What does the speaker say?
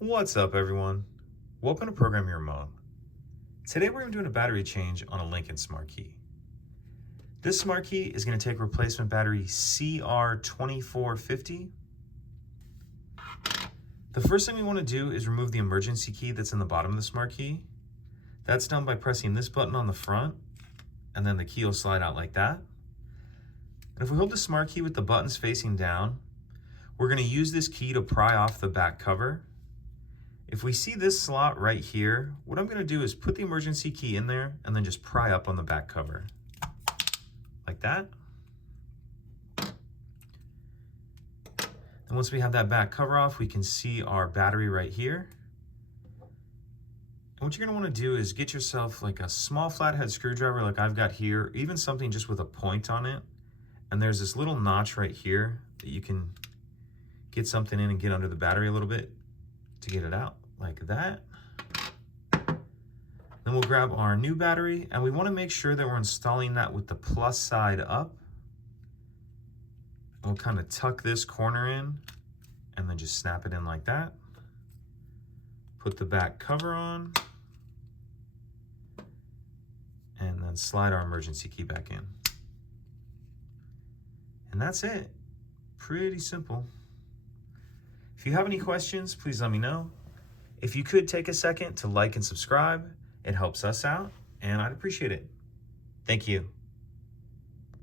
What's up, everyone? Welcome to Program Your Mom. Today we're going to be doing a battery change on a Lincoln Smart Key. This Smart Key is going to take replacement battery CR2450. The first thing we want to do is remove the emergency key that's in the bottom of the Smart Key. That's done by pressing this button on the front, and then the key will slide out like that. And if we hold the Smart Key with the buttons facing down, we're going to use this key to pry off the back cover. If we see this slot right here, what I'm going to do is put the emergency key in there and then just pry up on the back cover. Like that. And once we have that back cover off, we can see our battery right here. And what you're going to want to do is get yourself like a small flathead screwdriver like I've got here, even something just with a point on it. And there's this little notch right here that you can get something in and get under the battery a little bit to get it out, like that. Then we'll grab our new battery, and we want to make sure that we're installing that with the plus side up. We'll kind of tuck this corner in and then just snap it in like that. Put the back cover on, and then slide our emergency key back in. And that's it. Pretty simple. If you have any questions, please let me know. If you could take a second to like and subscribe, it helps us out, and I'd appreciate it. Thank you.